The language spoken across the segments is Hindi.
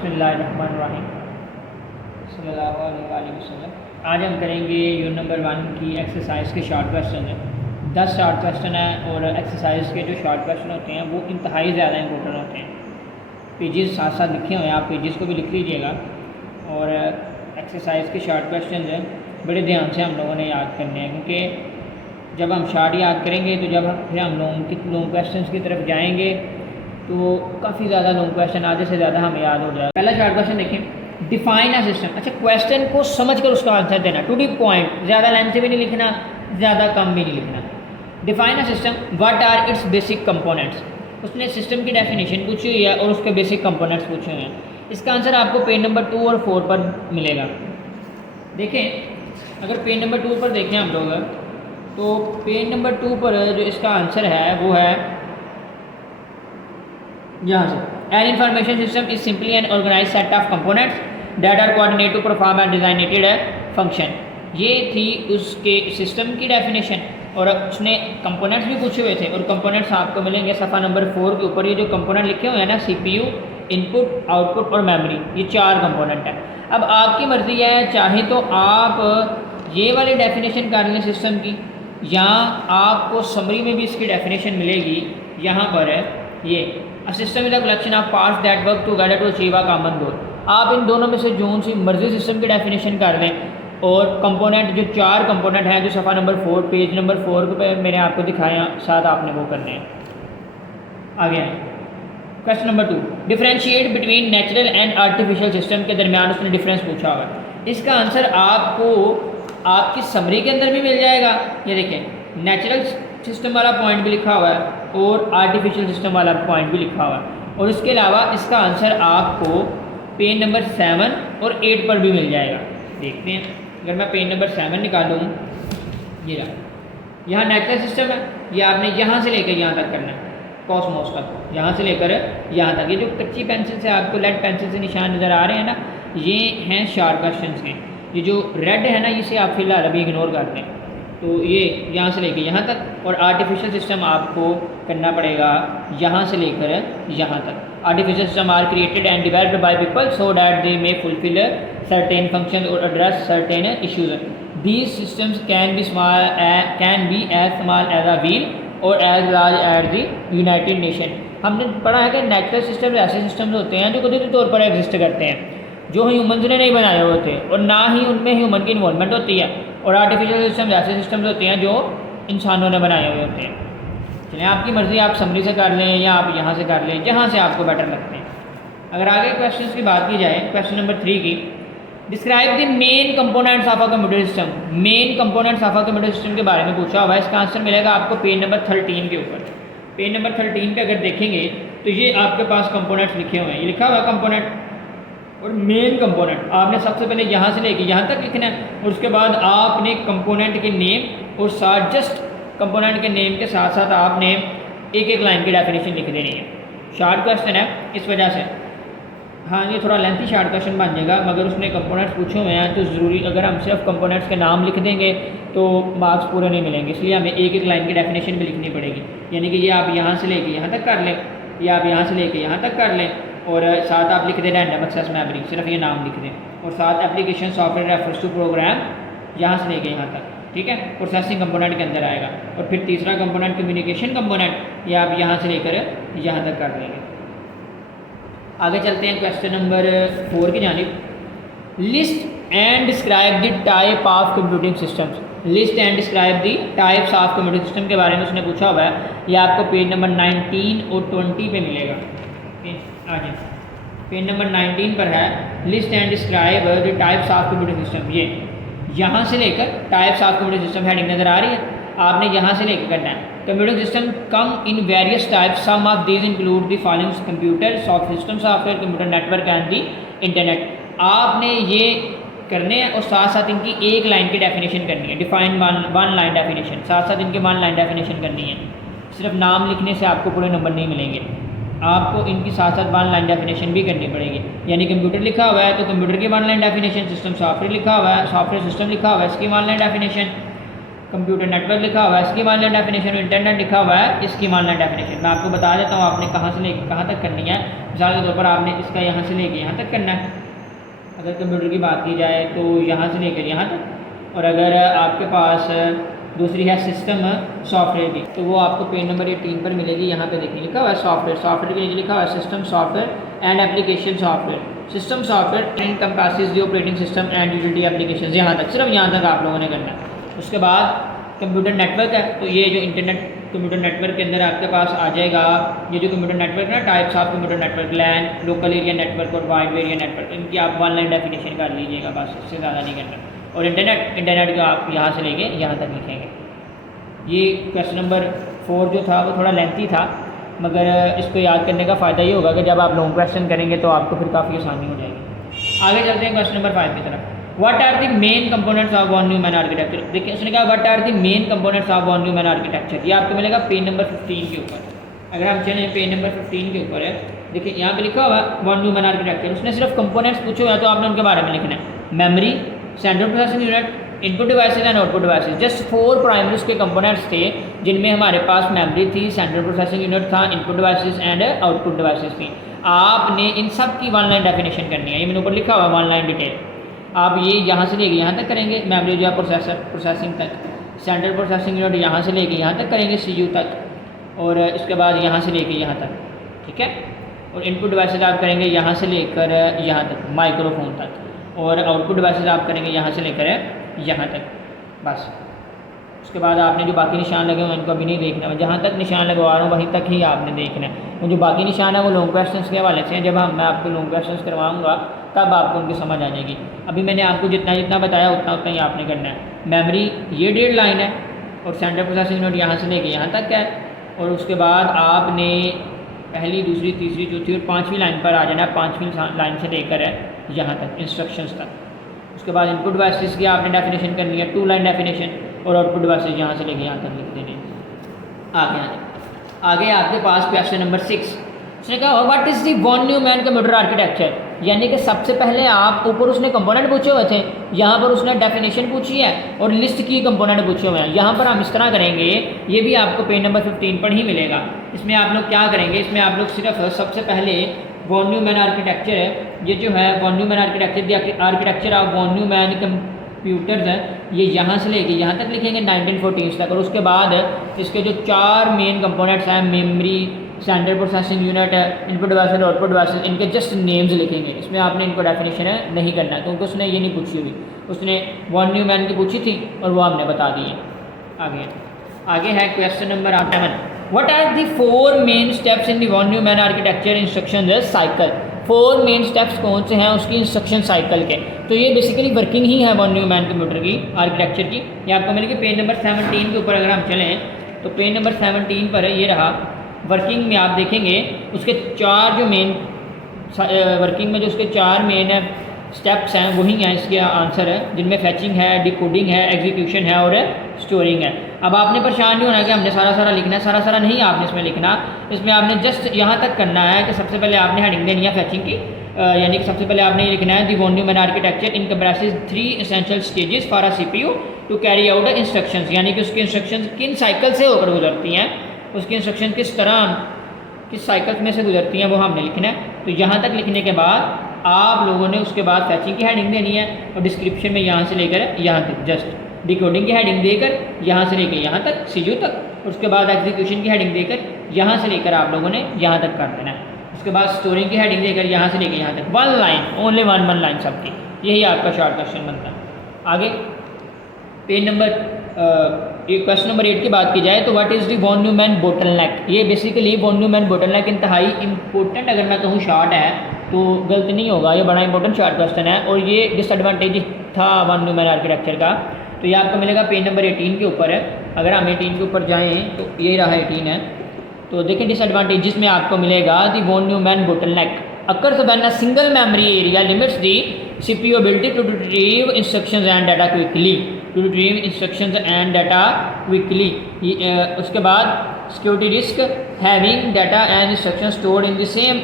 बिस्मिल्लाहिर्रहमानिर्रहीम सल्लल्लाहु अलैहि वसल्लम। आज हम करेंगे यूनिट नंबर 1 की एक्सरसाइज के शॉर्ट क्वेश्चन हैं। 10 शॉर्ट क्वेश्चन हैं और एक्सरसाइज के जो शॉर्ट क्वेश्चन होते हैं वो इंतहाई ज़्यादा इंपॉर्टेंट होते हैं। पेजेस साथ साथ लिखे हुए हैं, आप पेजेस को भी लिख लीजिएगा। और एक्सरसाइज के शॉर्ट क्वेश्चन हैं बड़े ध्यान से हम लोगों ने याद करने हैं, क्योंकि जब हम शॉर्ट याद करेंगे तो जब फिर हम लॉन्ग क्वेश्चन की तरफ जाएंगे तो काफ़ी ज़्यादा लॉन्ग क्वेश्चन आधे से ज़्यादा हमें याद हो जाएगा। पहला शॉर्ट क्वेश्चन देखिए, डिफाइन अ सिस्टम। अच्छा, क्वेश्चन को समझकर उसका आंसर देना, टू दी पॉइंट, ज़्यादा लेंथ से भी नहीं लिखना, ज़्यादा कम भी नहीं लिखना। Define a system, what are its basic components. उसने सिस्टम की डेफिनेशन पूछी हुई है और उसके बेसिक कंपोनेंट्स पूछे हुए हैं। इसका आंसर आपको पेज नंबर 2 और 4 पर मिलेगा। देखें, अगर पेज नंबर 2 पर देखें हम लोग, तो पेज नंबर 2 पर जो इसका आंसर है वो है यहाँ से, an information system is simply an organize set of components that are coordinate to perform and designated function. ये थी उसके सिस्टम की डेफिनेशन और उसने कंपोनेंट्स भी पूछे हुए थे और कंपोनेंट्स आपको मिलेंगे सफ़ा नंबर 4 के ऊपर। ये जो कंपोनेंट लिखे हुए हैं ना, सीपीयू, इनपुट, आउटपुट और मेमोरी, ये 4 कंपोनेंट है। अब आपकी मर्ज़ी है, चाहे तो आप ये वाली डेफिनेशन कर लें सिस्टम की, या आपको समरी में भी इसकी डेफिनेशन मिलेगी यहाँ पर है ये, a system is a collection of parts that work together to achieve a common goal. आप इन दोनों में से जोन सी मर्जी सिस्टम की डेफिनेशन कर लें और कंपोनेंट जो 4 कंपोनेंट हैं जो सफ़ा नंबर 4 पेज नंबर 4 पे मैंने आपको दिखाया, साथ आपने वो करने हैं। आगे हैं question number 2, differentiate between natural and artificial system. के दरमियान उसने डिफरेंस पूछा हुआ है। इसका आंसर आपको आपकी समरी के अंदर भी मिल जाएगा। ये देखें, नेचुरल सिस्टम वाला पॉइंट भी लिखा हुआ है और आर्टिफिशियल सिस्टम वाला पॉइंट भी लिखा हुआ है, और इसके अलावा इसका आंसर आपको पेज नंबर 7 और 8 पर भी मिल जाएगा। देखते हैं, अगर मैं पेज नंबर 7 निकालूँ, ये रहा, यहाँ नेचुरल सिस्टम है, ये आपने यहाँ से लेकर यहाँ तक करना है, कॉस्मोस तक, यहाँ से लेकर यहाँ तक। ये जो कच्ची पेंसिल से आपको लेड पेंसिल से निशान नज़र आ रहे हैं ना, ये हैं शॉर्ट क्वेश्चन के। ये जो रेड है ना, इसे आप फिलहाल अभी इग्नोर कर दें। तो ये यहाँ से लेकर यहाँ तक, और आर्टिफिशियल सिस्टम आपको करना पड़ेगा यहाँ से लेकर यहाँ तक। Artificial system are created and developed by people so that they may fulfill certain function और address certain issues. These systems can be as small as a wheel और as large as the United Nation. हमने पढ़ा है कि नेचुरल सिस्टम ऐसे सिस्टम्स होते हैं जो कुदरती तौर पर एग्जिस्ट करते हैं, जो ह्यूमन्स ने नहीं बनाए होते और ना ही उनमें ह्यूमन की इन्वॉल्वमेंट होती है, और आर्टिफिशियल सिस्टम ऐसे सिस्टम्स होते हैं जो इंसानों ने बनाए हुए होते हैं। चलिए, आपकी मर्ज़ी, आप समरी से कर लें या आप यहाँ से कर लें, जहाँ से आपको बेटर लगते हैं। अगर आगे क्वेश्चन की बात की जाए, क्वेश्चन नंबर 3 की, describe the main components of a computer system. Main components of a computer system के बारे में पूछा हुआ है। इसका आंसर मिलेगा आपको पेज नंबर 13 के ऊपर। पेज नंबर 13 पे अगर देखेंगे तो ये आपके पास कंपोनेंट्स लिखे हुए हैं, ये लिखा हुआ है कंपोनेंट और मेन कंपोनेंट। आपने सबसे पहले यहाँ से लेके यहाँ तक लिखना है, और उसके बाद आपने कंपोनेंट के नेम और साथ जस्ट कंपोनेंट के नेम के साथ साथ आपने एक एक लाइन की डेफिनेशन लिख देनी है। शॉर्ट क्वेश्चन है इस वजह से, हाँ ये थोड़ा लेंथी शॉर्ट क्वेश्चन बन जाएगा, मगर उसने कंपोनेंट्स पूछे हुए हैं तो ज़रूरी, अगर हम सिर्फ कंपोनेंट्स के नाम लिख देंगे तो मार्क्स पूरे नहीं मिलेंगे, इसलिए हमें एक एक लाइन की डेफिनेशन भी लिखनी पड़ेगी। यानी कि ये आप यहाँ से लेके यहाँ तक कर लें, या आप यहाँ से लेके यहाँ तक कर लें, और साथ आप लिख दें रैंडम एक्सेस मेमोरी, सिर्फ ये नाम लिख दें, और साथ application software refers to program यहाँ से लेके यहाँ तक, ठीक है, प्रोसेसिंग कंपोनेंट के अंदर आएगा। और फिर तीसरा कंपोनेंट कम्युनिकेशन कंपोनेंट, ये आप यहाँ से लेकर यहाँ तक कर देंगे। आगे चलते हैं क्वेश्चन नंबर 4 की जानिब। List and describe the type of computing systems. List and describe the types of computing system के बारे में उसने पूछा हुआ है। ये आपको पेज नंबर 19 और 20 पे मिलेगा। आगे पेज नंबर 19 पर है, list and describe the types of computing system. ये यहाँ से लेकर types of computing system heading नज़र आ रही है, आपने यहाँ से लेकर करना है। Computing system come in various types, some of these include the following: computer, soft system software, computer network and the internet. आपने ये करने हैं और साथ साथ इनकी एक लाइन की डेफिनेशन करनी है, डिफाइन वन लाइन डेफिनेशन, साथ साथ इनकी 1 लाइन डेफिनेशन करनी है। सिर्फ नाम लिखने से आपको पूरे नंबर नहीं मिलेंगे, आपको इनकी साथ साथ 1 लाइन डेफिनेशन भी करनी पड़ेगी। यानी कंप्यूटर लिखा हुआ है तो कंप्यूटर की 1 लाइन डेफिनेशन, सिस्टम सॉफ्टवेयर लिखा हुआ है, सॉफ्टवेयर सिस्टम लिखा हुआ है, इसकी 1 लाइन डेफिनेशन, कंप्यूटर नेटवर्क लिखा हुआ है इसकी वन लाइन डेफिनेशन, इंटरनेट लिखा हुआ है इसकी वन लाइन डेफिनेशन। मैं आपको बता देता हूँ आपने कहाँ से लेके कहाँ तक करनी है। मिसाल के तौर पर आपने इसका यहाँ से लेके यहाँ तक करना है, अगर कंप्यूटर की बात की जाए तो यहाँ से लेकर यहाँ तक। और अगर आपके पास दूसरी है सिस्टम सॉफ्टवेयर की, तो वो आपको पेज नंबर 18 पर मिलेगी। यहाँ पे देखिए लिखा हुआ है सॉफ्टवेयर, सॉफ्टवेयर के नीचे लिखा हुआ है system software and application software. System software encompasses the operating system and utility application, यहाँ तक, सिर्फ यहाँ तक आप लोगों ने करना है। उसके बाद कंप्यूटर नेटवर्क है, तो ये जो इंटरनेट कंप्यूटर नेटवर्क के अंदर आपके पास आ जाएगा ये जो कंप्यूटर नेटवर्क है ना, types of computer network, LAN, local area network और वाइड एरिया नेटवर्क, इनकी आप वन लाइन डेफिनेशन कर लीजिएगा, बस इससे ज़्यादा नहीं करना। और इंटरनेट का आप यहाँ से लेके यहाँ तक लिखेंगे। ये क्वेश्चन नंबर 4 जो था वो थोड़ा लेंथी था, मगर इसको याद करने का फ़ायदा ये होगा कि जब आप लॉन्ग क्वेश्चन करेंगे तो आपको फिर काफ़ी आसानी हो जाएगी। आगे चलते हैं क्वेश्चन नंबर 5 की तरफ। What are the main components of von Neumann architecture. देखिए उसने कहा what are the main components of von Neumann architecture, ये आपको मिलेगा पेज नंबर 15 के ऊपर। अगर हम चलें पेज नंबर 15 के ऊपर है, देखिए यहाँ पे लिखा हुआ वन न्यूमैन आर्किटेक्चर। उसने सिर्फ कंपोनेंट्स पूछे हुए हैं तो आपने उनके बारे में लिखना है। Memory, central processing unit, input devices and output devices. Just 4 primary उसके कंपोनेंट्स थे, जिनमें हमारे पास मेमोरी थी, सेंट्रल प्रोसेसिंग यूनिट था, input devices and output devices थी। आपने इन सब की वन लाइन डेफिनेशन करनी है। ये मेरे ऊपर लिखा हुआ वन लाइन डिटेल। आप ये यहाँ से लेके यहाँ तक करेंगे, मेमोरी जो है प्रोसेसिंग तक, सेंट्रल प्रोसेसिंग यूनिट यहाँ से लेके यहाँ तक करेंगे सीयू तक, और इसके बाद यहाँ से लेके यहाँ तक, ठीक है। और इनपुट डिवाइसेज आप करेंगे यहाँ से लेकर यहाँ तक, माइक्रोफोन तक, और आउटपुट डिवाइसेज आप करेंगे यहाँ से लेकर यहाँ तक, बस। उसके बाद आपने जो बाकी निशान लगे हुए उनको अभी नहीं देखना है, जहाँ तक निशान लगवा रहा हूँ वहीं तक ही आपने देखना है। वो जो बाकी निशान है वो लॉन्ग क्वेश्चंस के हवाले से हैं, जब मैं आपको लॉन्ग क्वेश्चंस करवाऊँगा तब आपको उनकी समझ आ जाएगी। अभी मैंने आपको जितना जितना बताया उतना उतना ही आपने करना है। मेमोरी ये 1.5 लाइन है, और सेंट्रल प्रोसेसिंग यूनिट यहाँ से लेके यहाँ तक है, और उसके बाद आपने पहली, दूसरी, तीसरी, चौथी और 5वीं लाइन पर आ जाना है। 5वीं लाइन से लेकर है यहाँ तक, इंस्ट्रक्शंस तक। उसके बाद इनपुट डिवाइसेस की आपने डेफिनेशन करनी है, 2 लाइन डेफिनेशन, और आउटपुट डिवाइसेज यहाँ से लेके यहाँ तक लिख देने। आगे आपके पास क्वेश्चन नंबर 6। उसने कहा what is the von Neumann computer architecture, यानी कि सबसे पहले आप ऊपर उसने कंपोनेंट पूछे हुए थे, यहाँ पर उसने डेफिनेशन पूछी है और लिस्ट की कंपोनेंट पूछे हुए हैं। यहाँ पर हम इस तरह करेंगे, ये भी आपको पेज नंबर 15 पर ही मिलेगा। इसमें आप लोग क्या करेंगे, इसमें आप लोग सिर्फ सबसे पहले वन न्यूमैन आर्किटेक्चर है, ये जो है von Neumann architecture, architecture of von Neumann computers है, ये यहाँ से लेके यहाँ तक लिखेंगे 1914 तक। और उसके बाद इसके जो 4 मेन कंपोनेंट्स हैं, मेमोरी, सेंट्रल प्रोसेसिंग यूनिट है, इनपुट डिवाइसेज, आउटपुट डिवाइसेज, इनके जस्ट नेम्स लिखेंगे। इसमें आपने इनको डेफिनेशन है नहीं करना है, क्योंकि उसने ये नहीं पूछी हुई, उसने वन न्यूमैन की पूछी थी और वो हमने बता दी है। आगे है question number 7। What are the 4 main steps in the von Neumann architecture instruction cycle. 4 main steps कौन से हैं उसकी इंस्ट्रक्शन साइकिल के। तो ये बेसिकली वर्किंग ही है वन न्यूमैन कंप्यूटर की आर्किटेक्चर की। ये आपको मिलेगी पेज नंबर 17 के ऊपर। अगर हम चलें तो पेज नंबर 17 पर ये रहा। वर्किंग में आप देखेंगे उसके 4 जो मेन वर्किंग में जो उसके 4 मेन स्टेप्स हैं वही हैं इसके आंसर है, जिनमें फैचिंग है, डिकोडिंग है, एग्जीक्यूशन है और स्टोरिंग है। अब आपने परेशान नहीं होना कि हमने सारा लिखना है, सारा नहीं आपने इसमें लिखना। इसमें आपने जस्ट यहाँ तक करना है कि सबसे पहले आपने हेडिंग देनी है फैचिंग की, यानी कि सबसे पहले आपने ये लिखना है the von Neumann architecture encompasses 3 essential stages for a CPU to carry out instructions, यानी कि उसकी इंस्ट्रक्शंस किन साइकिल से होकर गुजरती हैं, उसकी इंस्ट्रक्शन किस तरह किस साइकिल में से गुजरती हैं वो हमने लिखना है। तो यहाँ तक लिखने के बाद आप लोगों ने उसके बाद फैचिंग की हेडिंग देनी है और डिस्क्रिप्शन में यहाँ से लेकर यहाँ तक जस्ट डिकोडिंग की हेडिंग देकर यहाँ से लेकर यहाँ तक सीयू तक, और उसके बाद एग्जीक्यूशन की हेडिंग देकर यहाँ से लेकर आप लोगों ने यहाँ तक कर देना है। उसके बाद स्टोरिंग की हेडिंग देकर यहाँ से लेकर यहाँ तक 1 लाइन, ओनली वन लाइन सबकी। यही आपका शॉर्ट क्वेश्चन बनता है। आगे पेज नंबर क्वेश्चन नंबर 8 की बात की जाए तो what is the von Neumann bottleneck. ये बेसिकली वन न्यूमैन बोटलनेक इंतहाई इंपॉर्टेंट, अगर मैं कहूँ शॉर्ट है तो गलत नहीं होगा, ये बड़ा इंपॉर्टेंट शॉर्ट क्वेश्चन है और ये डिसएडवांटेज था वन न्यूमैन आर्किटेक्चर का। तो ये आपको मिलेगा पेज नंबर 18 के ऊपर है। अगर हम 18 के ऊपर जाएँ तो ये रहा 18 है। तो देखें डिसएडवांटेजेस में आपको मिलेगा the von Neumann bottleneck occurs when a single memory area limits the CPU ability to retrieve instructions and data quickly, उसके बाद security risk, having data and instruction stored in the same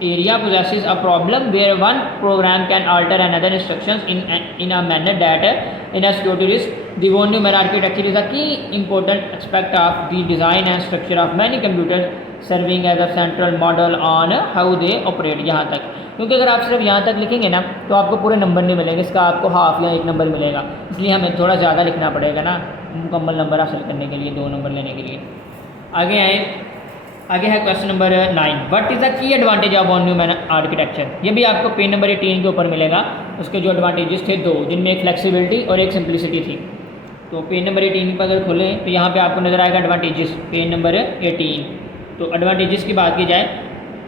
area possesses a problem where one program can alter another instructions in a manner that in a security risk. The von Neumann architecture is a key important aspect of the design and structure of many computers, serving as a central model on how they operate. यहाँ तक, क्योंकि अगर आप सिर्फ यहाँ तक लिखेंगे ना तो आपको पूरे नंबर नहीं मिलेंगे, इसका आपको हाफ या 1 नंबर मिलेगा, इसलिए हमें थोड़ा ज़्यादा लिखना पड़ेगा ना मुकम्मल नंबर हासिल करने के लिए, 2 नंबर लेने के लिए। आगे है question number 9, what is the key advantage of von Neumann architecture. ये भी आपको पेज नंबर 18 के ऊपर मिलेगा। उसके जो एडवांटेजेस थे 2, जिनमें एक फ्लेक्सिबिलिटी और एक सिंप्लिसिटी थी। तो पेज नंबर 18 पर अगर खोलें तो यहाँ पे आपको नज़र आएगा एडवांटेजेस, पेज नंबर 18। तो एडवांटेजेस की बात की जाए,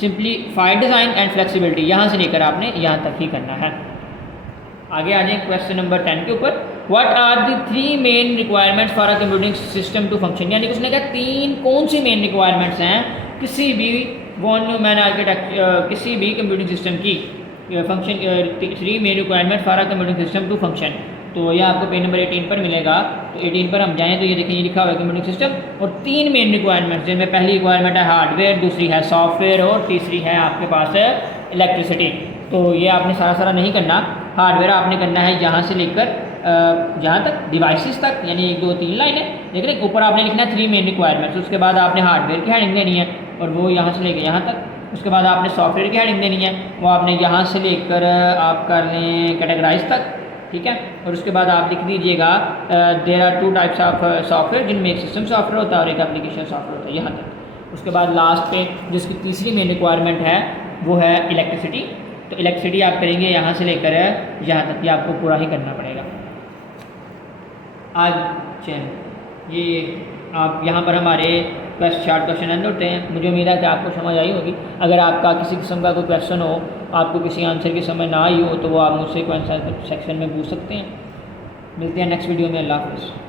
सिंप्लीफाइड डिज़ाइन एंड फ्लेक्सिबिलिटी, यहाँ से लेकर आपने यहाँ तक ही करना है। आगे आ जाए क्वेश्चन नंबर 10 के ऊपर, what are the 3 main requirements for a computing system to function. यानी कि उसने कहा 3 कौन सी मेन रिक्वायरमेंट्स हैं किसी भी von Neumann आर्किटेक्चर, किसी भी कंप्यूटिंग सिस्टम की function, 3 main requirement for a computing system to function. तो यह आपको पेज नंबर 18 पर मिलेगा। तो 18 पर हम जाएँ तो ये देखें, ये लिखा हुआ है कंप्यूटिंग सिस्टम और 3 मेन रिक्वायरमेंट्स, जिनमें पहली रिक्वायरमेंट है हार्डवेयर, दूसरी है सॉफ्टवेयर और तीसरी है आपके पास इलेक्ट्रिसिटी। तो ये आपने सारा नहीं करना, हार्डवेयर आपने करना है यहाँ से लेकर जहाँ तक डिवाइसेस तक, यानी 1 2 3 लाइन है, लेकिन ऊपर आपने लिखना है 3 मेन रिक्वायरमेंट्स। उसके बाद आपने हार्डवेयर की हेडिंग देनी है और वो यहाँ से लेकर यहाँ तक। उसके बाद आपने सॉफ्टवेयर की हेडिंग देनी है, वो आपने यहाँ से लेकर आप कर लें कैटेगराइज तक, ठीक है। और उसके बाद आप लिख दीजिएगा there are 2 types of software, जिनमें एक सिस्टम सॉफ्टवेयर होता है और एक एप्लीकेशन सॉफ्टवेयर होता है, यहाँ तक। उसके बाद लास्ट पे जिसकी तीसरी मेन रिक्वायरमेंट है वो है इलेक्ट्रिसिटी। तो इलेक्ट्रिसिटी आप करेंगे यहाँ से लेकर यहाँ तक, ये आपको पूरा ही करना पड़ेगा। आज ये आप यहाँ पर हमारे शार्ट क्वेश्चन एंड होते हैं। मुझे उम्मीद है कि आपको समझ आई होगी। अगर आपका किसी किस्म का कोई क्वेश्चन हो, आपको किसी आंसर की समझ ना आई हो, तो वो आप मुझसे क्वेश्चन सेक्शन में पूछ सकते हैं। मिलते हैं नेक्स्ट वीडियो में। अल्लाह हाफ़िज़।